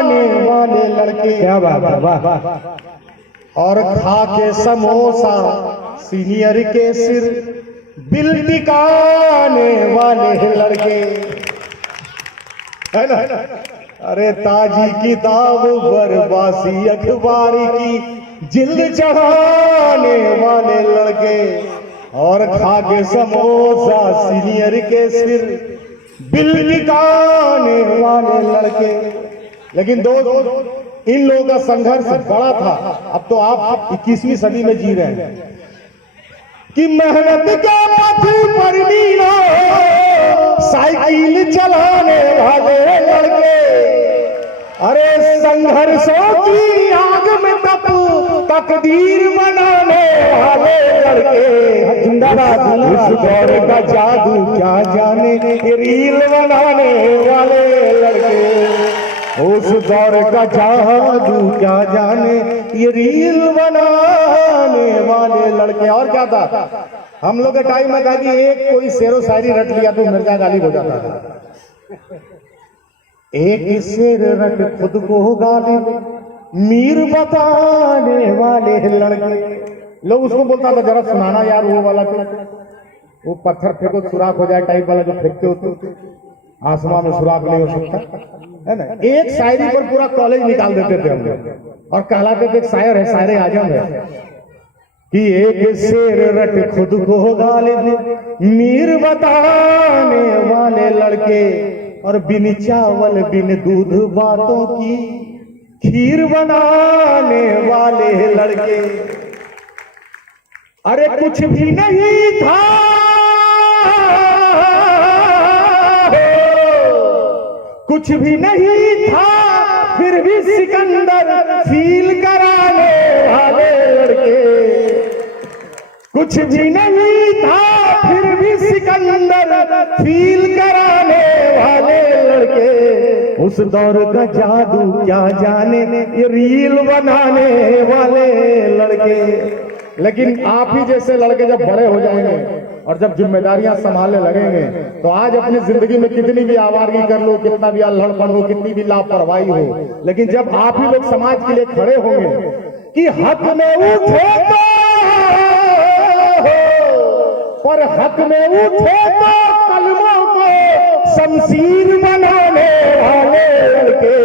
बनाने वाले लड़के। क्या बात है, वाह वाह। और खा के समोसा सीनियर के सिर बिल टिकाने वाले लड़के, है ना। अरे ताजी किताब बरबासी अखबार की जिल्द चढ़ाने वाले लड़के, और खा के समोसा सीनियर के सिर बिल टिकाने वाले लड़के। लेकिन दोस्त, इन लोगों का संघर्ष बड़ा था। अब तो आप 21वीं सदी में जी रहे हैं कि मेहनत के पथ पर मीलों साइकिल चलाने वाले लड़के, अरे संघर्षों की आग में तकदीर बनाने वाले लड़के। जिंदाबाद। इस दौर का जादू क्या जाने, रील बनाने वाले लड़के। उस दौर का जादू क्या जाने, ये रील बनाने वाले लड़के। और क्या था, हम लोग के टाइम में था कि एक कोई शेरो शायरी रट लिया तो मिर्जा गालिब हो जाता था। एक शेर रट खुद को गालिब मीर बताने वाले लड़के। लोग उसको बोलता था जरा सुनाना यार वो वाला, तो वो पत्थर फेंको सुराख हो जाए टाइप वाला जो फेंकते हो, तो आसमान में सुराख नहीं हो सकता, है ना। एक शायरी पर पूरा कॉलेज निकाल देते थे हम लोग, और कहलाते थे शायर है, शायर आजम है कि एक शेर रट खुद को गालिब मीर बताने वाले लड़के, और बिन चावल बिन दूध बातों की खीर बनाने वाले लड़के। अरे कुछ भी नहीं था, कुछ भी नहीं था, फिर भी सिकंदर फील कराने वाले लड़के। कुछ भी नहीं था, फिर भी सिकंदर फील कराने वाले लड़के। उस दौर का जादू क्या जाने, ये रील बनाने वाले लड़के। लेकिन आप ही जैसे लड़के जब बड़े हो जाएंगे और जब जिम्मेदारियां संभालने लगेंगे, तो आज अपनी जिंदगी में कितनी भी आवारगी कर लो, कितना भी अल्हड़पन हो, कितनी भी लापरवाही हो, लेकिन जब आप ही लोग समाज के लिए खड़े होंगे कि हक में उठे तो, पर हक में उठे तो कलमों को शमशीर बनाने वाले लड़के।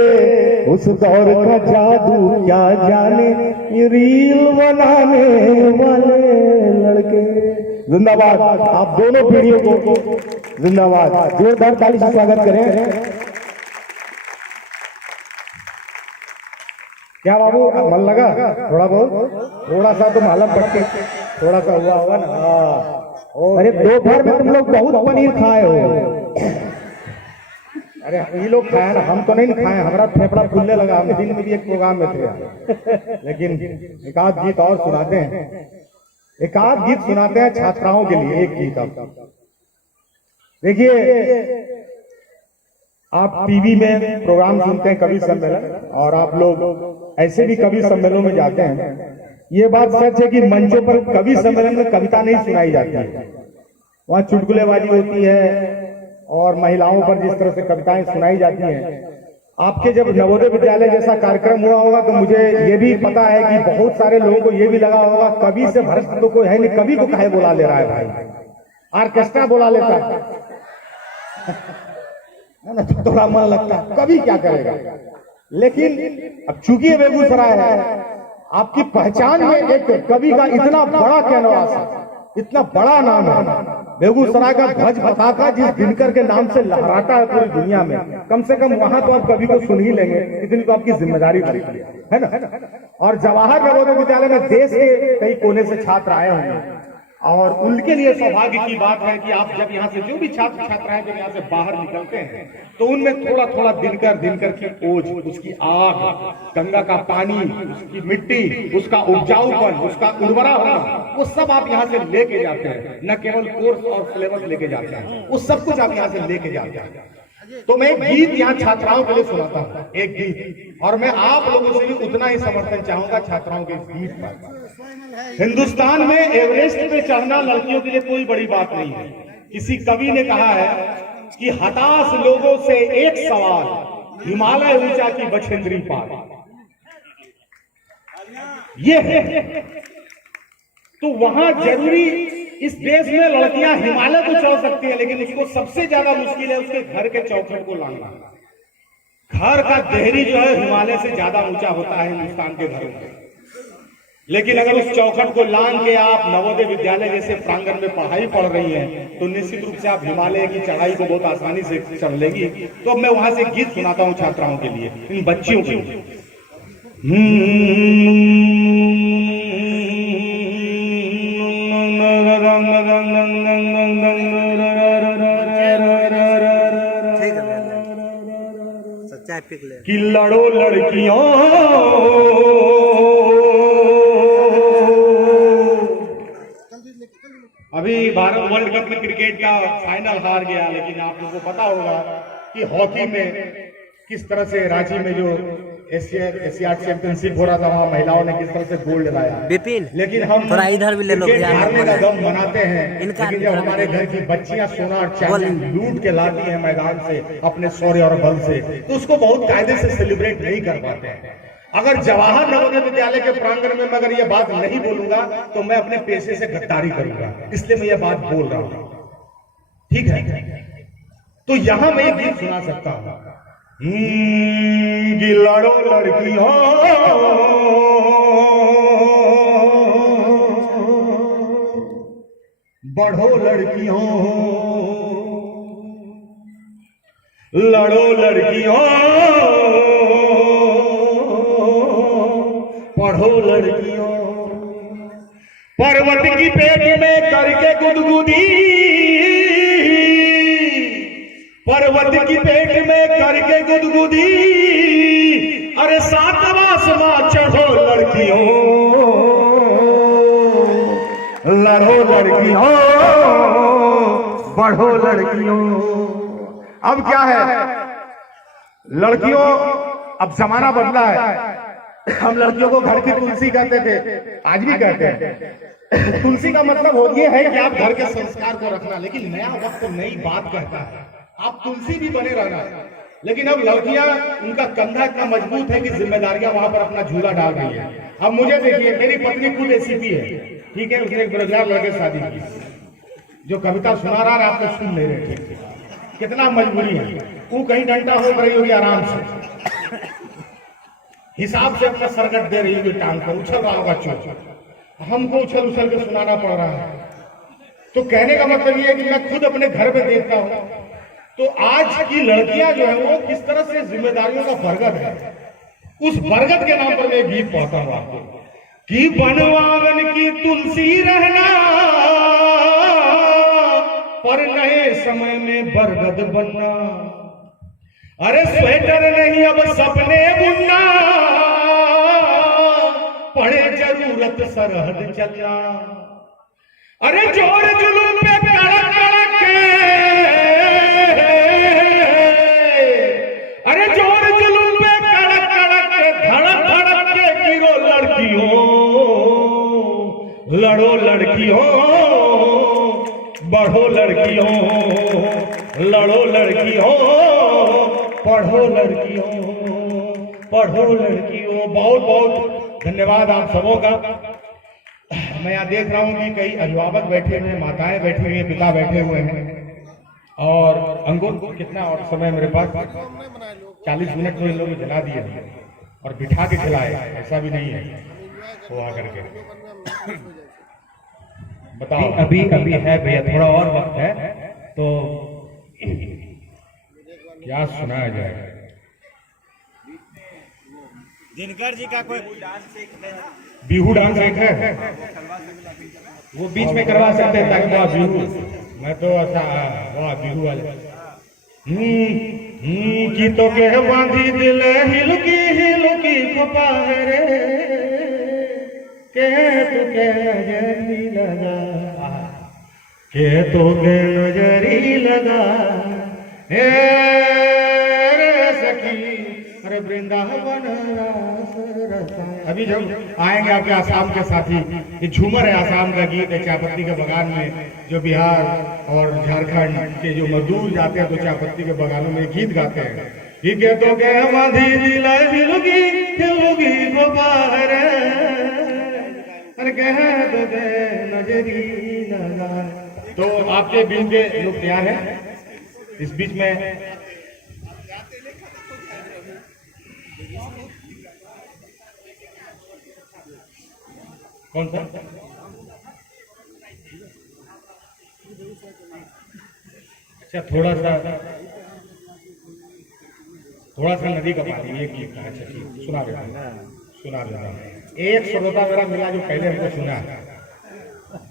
उस दौर का जादू क्या जाने, ये रील बनाने वाले लड़के। जिंदाबाद। आप दोनों पीढ़ियों को जिंदाबाद। जोरदार ताली से स्वागत करें। क्या बाबू मन लगा? थोड़ा बहुत, थोड़ा सा तो मालूम पट्टी थोड़ा सा हुआ होगा ना। अरे दोपहर में तुम लोग बहुत पनीर खाए हो। अरे ये लोग खाए ना, हम तो नहीं खाए, हमारा फेफड़ा फूलने लगा। हम दिन में भी एक प्रोग्राम में थे, लेकिन एक आध गीत और सुनाते हैं, एक आध गीत सुनाते हैं छात्राओं के लिए। एक गीत आप देखिए, आप टीवी में प्रोग्राम सुनते हैं कवि सम्मेलन, और आप लोग ऐसे भी कवि सम्मेलनों में जाते हैं। ये बात सच है कि मंचों पर कवि सम्मेलन में कविता नहीं सुनाई जाती है, वहाँ चुटकुलेबाजी होती है, और महिलाओं पर जिस तरह से कविताएं सुनाई जाती हैं। आपके जब नवोदय विद्यालय जैसा कार्यक्रम हुआ होगा तो मुझे ये भी पता है कि बहुत सारे लोगों को ये भी लगा होगा कवि से भ्रष्ट तो कोई है नहीं, कवि को काहे बुला ले रहा है भाई, ऑर्केस्ट्रा बुला लेता है ना, तो थोड़ा मन लगता है, कवि क्या करेगा। लेकिन अब चूंकि ये बेगूसराय है, आपकी पहचान में एक कवि का इतना बड़ा कैनवास है, इतना बड़ा नाम है बेगूसराय का ध्वज पताका जिस दिनकर के नाम से लहराता है पूरी दुनिया में, कम से कम वहां तो आप कवि को सुन ही लेंगे, इतनी तो आपकी जिम्मेदारी बनती है ना। और जवाहर नवोदय विद्यालय में देश के कई कोने से छात्र आए होंगे, और उनके लिए सौभाग्य की बात है कि आप जब यहाँ से जो भी छात्र छात्राएं जब यहाँ से बाहर निकलते हैं तो उनमें थोड़ा थोड़ा दिनकर की ओज, उसकी आग, गंगा का पानी, उसकी मिट्टी, उसका उपजाऊपन, उसका उर्वरा होना, वो सब आप यहाँ से लेके जाते हैं। न केवल कोर्स और सिलेबस लेके जाते हैं, वो सब कुछ आप यहाँ से लेके जाते हैं। तो मैं एक गीत यहाँ छात्राओं के लिए सुनाता हूँ, एक गीत, और मैं आप लोगों से भी उतना ही समर्थन चाहूंगा छात्राओं के इस गीत पर। हिंदुस्तान में एवरेस्ट पे चढ़ना लड़कियों के लिए कोई बड़ी बात नहीं है। किसी कवि ने कहा है कि हताश लोगों से एक सवाल, हिमालय ऊंचा की बछेंद्री पार, ये है। तो वहां जरूरी, इस देश में लड़कियां हिमालय तो चढ़ सकती है, लेकिन उसको सबसे ज्यादा मुश्किल है उसके घर के चौखट को लांघना। घर का देहरी जो है हिमालय से ज्यादा ऊंचा होता है हिंदुस्तान के घरों में, लेकिन अगर उस चौखट को लांघ के आप नवोदय विद्यालय जैसे प्रांगण में पढ़ाई पढ़ रही हैं तो निश्चित रूप से आप हिमालय की चढ़ाई को बहुत आसानी से चढ़ लेंगी। तो अब मैं वहां से गीत सुनाता हूं छात्राओं के लिए, इन बच्चियों के लिए। कि लड़ो लड़कियों अभी भारत वर्ल्ड कप में क्रिकेट का फाइनल हार गया, लेकिन आप लोगों को पता होगा कि हॉकी में किस तरह से रांची में जो एशिया चैंपियनशिप हो रहा था वहाँ महिलाओं ने किस तरह से गोल्ड लाया। विपिन, लेकिन हम थोड़ा इधर भी ले लो, हारने का गम मनाते हैं, लेकिन जब हमारे घर की बच्चियां सोना और चांदी लूट के लाती हैं मैदान से अपने शौर्य और बल से, तो उसको बहुत कायदे से सेलिब्रेट नहीं कर पाते हैं। अगर जवाहर नवोदय विद्यालय के प्रांगण में मैं अगर ये बात नहीं बोलूंगा तो मैं अपने पेशे से गद्दारी करूंगा, इसलिए मैं ये बात बोल रहा हूं, ठीक है। तो यहां मैं एक गीत सुना सकता हूं कि लड़ो लड़कियों बढ़ो लड़कियों, लड़ो लड़कियों पढ़ो लड़कियों। पर्वत की पेट में करके गुदगुदी, पर्वत की पेट में करके गुदगुदी, अरे सातवां आसमां चढ़ो लड़कियों, लड़ो लड़कियों बढ़ो लड़कियों। अब क्या है लड़कियों, अब जमाना बदला है। हम लड़कियों को घर की तुलसी कहते थे, आज भी कहते हैं। तुलसी का मतलब ये है कि आप घर के संस्कार को रखना, लेकिन नया वक्त नई बात कहता है, आप तुलसी भी बने रहना। लेकिन अब लड़कियां, उनका कंधा इतना मजबूत है कि जिम्मेदारियां वहां पर अपना झूला डाल रही है। अब मुझे देखिए, मेरी पत्नी खुद एसीपी है, ठीक है, उसने एक बेरोजगार लड़के से शादी की। जो कविता सुना रहा है आप तो सुन ले रहे, ठीक है, कितना मजबूरी है। वो कहीं डंडा हो रही होगी आराम से, हिसाब से अपना सरकट दे रही होगी, टांग पर उछल रहा होगा चोट, हमको उछल उछल के सुनाना पड़ रहा है। तो कहने का मतलब ये है कि मैं खुद अपने घर में देखता हूं, तो आज की लड़कियां जो है वो किस तरह से जिम्मेदारियों का बरगद है। उस बरगद के नाम पर मैं गीत पढ़ता हूं आपको कि बनवागन की तुलसी रहना, पर नए समय में बरगद बनना। अरे स्वेटर नहीं अब सपने बुनना, पड़े जरूरत सरहद चलना। अरे जोर जुलूम पे कड़क कड़क के, अरे जोर जुलूम पे कड़क कड़क के, धड़क धड़क के गिरो लड़कियों, लड़ो लड़कियों बढ़ो लड़कियों, लड़ो लड़कियों पढ़ो लड़कियों, पढ़ो लड़कियों। बहुत बहुत धन्यवाद आप सबों का। मैं यहाँ देख रहा हूँ कि कई अभिभावक बैठे हुए हैं, माताएं बैठी हुई हैं, पिता बैठे हुए हैं। और अंगूर कितना और समय मेरे पास 40 मिनट तो इन लोगों ने जला दिए और बिठा के खिलाए, ऐसा भी नहीं है वो आकर के। बताओ, अभी अभी है भैया, थोड़ा और वक्त है तो क्या सुनाया जाएगा। दिनकर जी का कोई बिहू डांस एक है, वो बीच में करवा सकते हैं ताकि वाह बिहू, मैं तो अच्छा वाह बिहू वाले गीतों के बांधी दिल हिलुकी खपा रे, के तू के नजरी लगा, के तू के नजरी लगा हे रे सखी, अरे वृंदावन अभी जब आएंगे आपके आसाम के साथी, ये झूमर है, आसाम का गीत है, चायपत्ती के बगान में जो बिहार और झारखंड के जो मजदूर जाते हैं तो चायपत्ती के बगानों में गीत गाते हैं। ठीक है तो क्या माधी दिला दिलुगी दिलुगी को बाहर अरे कह तो दे नजरी लगा। तो आपके बीच के लोग तैयार हैं इस बीच में कौन सा अच्छा थोड़ा सा नदी का पानी एक लिखा है। अच्छा ठीक सुना देता हूँ। एक श्रोता मेरा मिला जो पहले हमको सुना है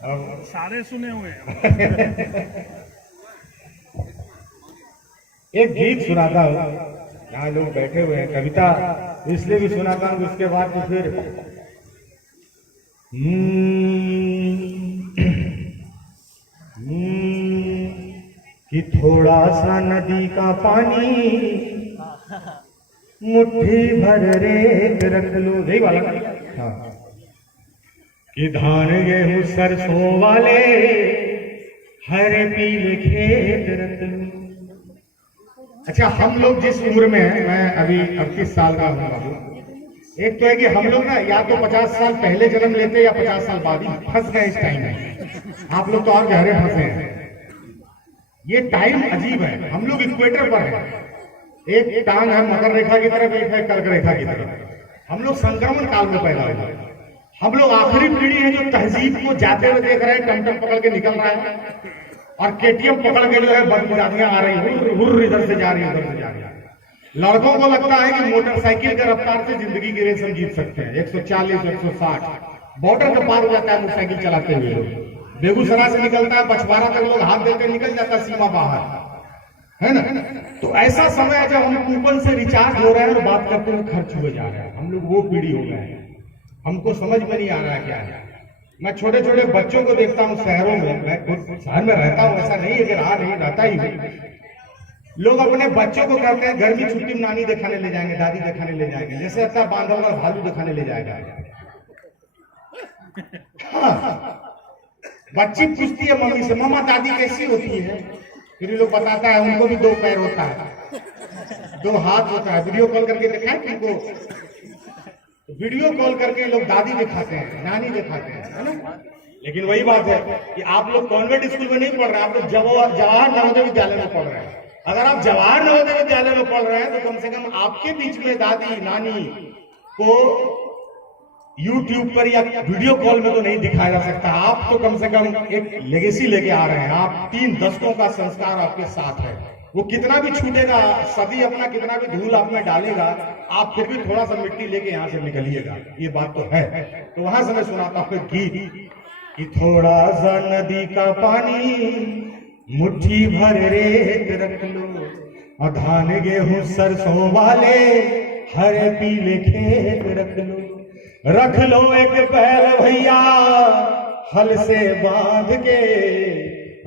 अब सारे सुने हुए हैं। एक गीत सुनाता हूँ यहाँ लोग बैठे हुए हैं कविता इसलिए भी सुनाता हूँ उसके बाद तो फिर कि थोड़ा सा नदी का पानी मुट्ठी भर रेत रख लो यही वाला हाँ कि धान गेहूं सरसों वाले हरे पीले खेत रख लो। अच्छा हम लोग जिस उम्र में हैं मैं अभी 38 साल का हूँ। एक तो है कि हम लोग ना या तो 50 साल पहले जन्म लेते या 50 साल बाद ही फंस गए इस टाइम में। आप लोग तो और गहरे फंसे हैं। ये टाइम अजीब है। हम लोग इक्वेटर पर हैं। एक टांग है मकर रेखा की तरफ एक है कर्क रेखा की तरफ। हम लोग संक्रमण काल में पैदा हुए। हम लोग आखिरी पीढ़ी है जो तहजीब को जाते हुए देख रहे हैं टमटम पकड़ के निकल रहा है और केटीएम पकड़ के जो है बदमिजाजियां आ रही है इधर से जा रही है उधर से जा रही है। लड़कों को लगता है कि मोटरसाइकिल के रफ्तार से जिंदगी की रेस हम जीत सकते हैं 140 160 बॉर्डर के पार हो जाता है मोटरसाइकिल चलाते हुए। बेगूसराय से निकलता है बछवाड़ा तक लोग हाथ देकर निकल जाता है सीमा बाहर है ना। तो ऐसा समय है जब हम कूपन से रिचार्ज हो रहे हैं और बात करते हुए खर्च हुए जा रहे हैं। हम लोग वो पीढ़ी हो गए हैं। हमको समझ में नहीं आ रहा है क्या है। मैं छोटे छोटे बच्चों को देखता हूँ शहरों में। मैं खुद शहर में रहता हूँ ऐसा नहीं है कि रहा नहीं रहता ही हूँ। लोग अपने बच्चों को कहते हैं गर्मी छुट्टी में नानी दिखाने ले जाएंगे दादी दिखाने ले जाएंगे जैसे अच्छा बांधा हुआ भालू दिखाने ले जाएगा। हाँ। बच्ची पूछती है मम्मी से मम्मा दादी कैसी होती है फिर ये लोग बताता है उनको भी 2 पैर होता है 2 हाथ होता है। वीडियो कॉल करके दिखाए तुमको वीडियो कॉल करके लोग दादी दिखाते हैं नानी दिखाते हैं है ना। लेकिन वही बात है कि आप लोग कॉन्वेंट स्कूल में नहीं पढ़ रहे आप लोग जवाहर नवोदय विद्यालय में पढ़ रहे हैं। अगर आप जवाहर नवोदय विद्यालय में पढ़ रहे हैं तो कम से कम आपके बीच में दादी नानी को YouTube पर या वीडियो कॉल में तो नहीं दिखाया जा सकता। आप तो कम से कम एक लेगेसी लेके आ रहे हैं। आप 3 दशकों का संस्कार आपके साथ है। वो कितना भी छूटेगा सदी अपना कितना भी धूल आप में डालेगा आप फिर भी थोड़ा सा मिट्टी लेके यहाँ से निकलिएगा। ये बात तो है। तो वहां से मैं सुनाता हूँ गीत कि थोड़ा सा नदी का पानी मुट्ठी भर रेत रख लो और धान गेहूं सरसों वाले हरे पीले खेत रख लो एक बैल भैया हल से बांध के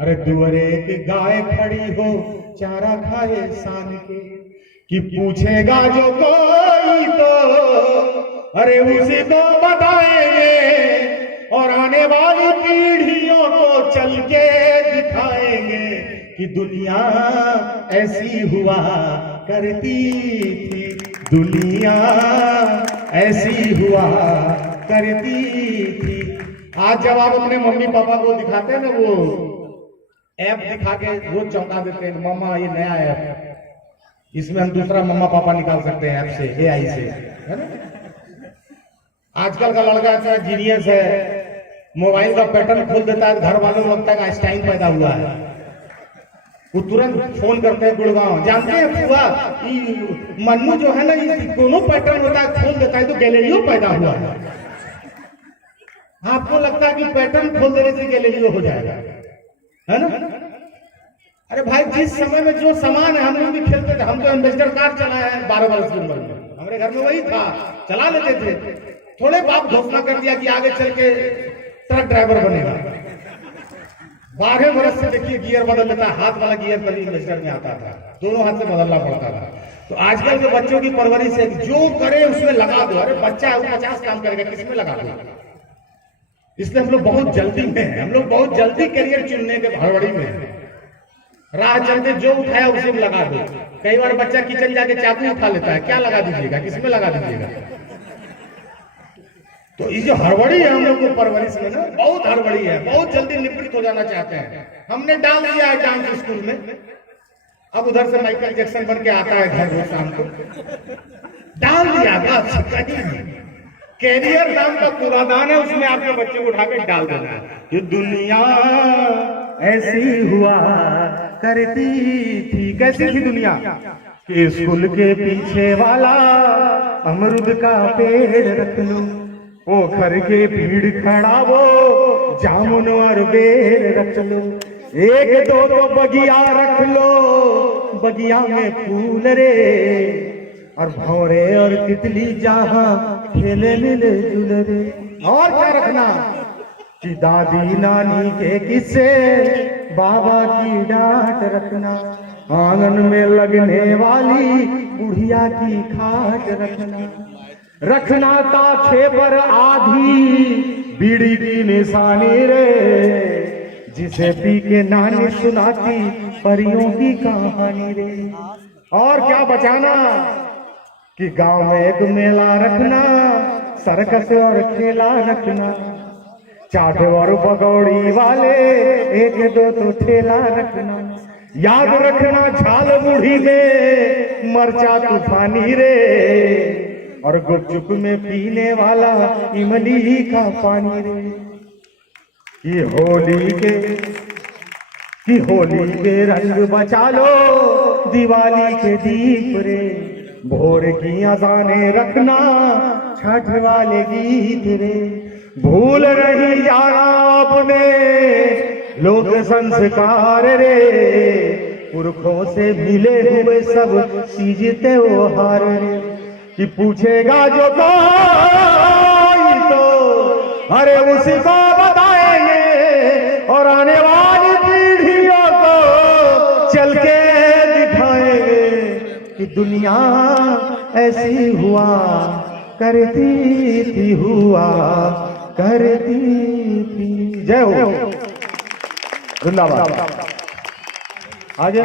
अरे दुअरे की गाय खड़ी हो चारा खाए सान के कि पूछेगा जो कोई तो अरे उसी को बताएंगे और आने वाली पीढ़ियों को चल के दिखाएंगे कि दुनिया ऐसी हुआ करती थी दुनिया ऐसी हुआ करती थी। आज जब आप अपने मम्मी पापा को दिखाते हैं ना वो ऐप दिखा के रोज चौंका देते हैं मम्मा ये नया ऐप इसमें हम दूसरा मम्मा पापा निकाल सकते हैं ऐप से AI से है ना। आजकल का लड़का ऐसा जीनियस है मोबाइल का पैटर्न खोल देता है घर वालों को लगता है आइंस्टाइन पैदा हुआ है। वो तुरंत फोन करते हैं गुड़गांव जानते हैं हुआ मन्नू जो है ना ये दोनों पैटर्न होता है खोल देता है तो गैलीलियो पैदा हुआ है। आपको लगता है कि पैटर्न खोल देने से गैलीलियो हो जाएगा है ना। अरे भाई जिस समय में जो सामान है हम लोग भी खेलते थे। हम तो एम्बेसडर कार चलाया है 12 वर्ष की उम्र में हमारे घर में वही था चला लेते थे। थोड़े बाप घोषणा कर दिया कि आगे चल के ट्रक ड्राइवर बनेगा। 12 वर्ष से देखिए गियर बदल लेता हाथ वाला गियर पहले एम्बेसडर में आता था दोनों हाथ से बदलना पड़ता था। तो आजकल के बच्चों की परवरिश है जो करे उसमें लगा दो। अरे बच्चा है वो 50 काम करेगा किसमें लगा दो। इसलिए हम लोग बहुत जल्दी में हैं। हम लोग बहुत जल्दी करियर चुनने के हड़बड़ी में राह चलते जो उठाया उसे में लगा दो। कई बार बच्चा किचन जाके चाकू उठा लेता है, क्या लगा दीजिएगा, किसमें लगा दीजिएगा। तो ये जो हड़बड़ी है हम लोग को परवरिश में ना, बहुत हड़बड़ी है, बहुत जल्दी निवृत्त हो जाना चाहते हैं। हमने डाल दिया है डांस स्कूल में, अब उधर से माइकल जैक्सन बन के आता है घर रोज शाम को, डाल दिया बस। कैरियर नाम का कूड़ादान है, उसमें आपके बच्चे को उठा के डाल देना है। ये दुनिया ऐसी हुआ करती थी, कैसी थी दुनिया कि स्कूल के पीछे वाला अमरूद का पेड़ रख लो, पोखर के भीड़ खड़ा वो जामुन और बेर रख लो, एक दो तो बगिया रख लो, बगिया में फूल रे, और भौरे और तितली जहां खेले मिले जुले रे। और क्या रखना कि दादी नानी के किस्से, बाबा की डांट रखना, आंगन में लगने वाली बुढ़िया की खाट रखना, रखना ताखे पर आधी बीड़ी की निशानी रे, जिसे पी के नानी सुनाती परियों की कहानी रे। और क्या बचाना कि गांव में एक मेला रखना, सर्कस और खेला रखना, चाट और पकौड़ी वाले एक दो तो ठेला रखना, याद रखना झाल बूढ़ी में मरचा तूफानी रे, और गुपचुप में पीने वाला इमली का पानी रे। कि होली के रंग बचा लो, दिवाली के दीप रे, भोर की अजाने रखना, छठ वाले गीत रे, भूल नहीं जाना अपने लोक संस्कार रे, पुरखों से मिले हुए सब चीज त्योहार रे। कि पूछेगा जो कोई तो अरे उसी को बताएंगे, और आने वाली पीढ़ियों को चल के दिखाएंगे कि दुनिया ऐसी हुआ करती थी, हुआ करती थी। जय हो, जिंदाबाद। आज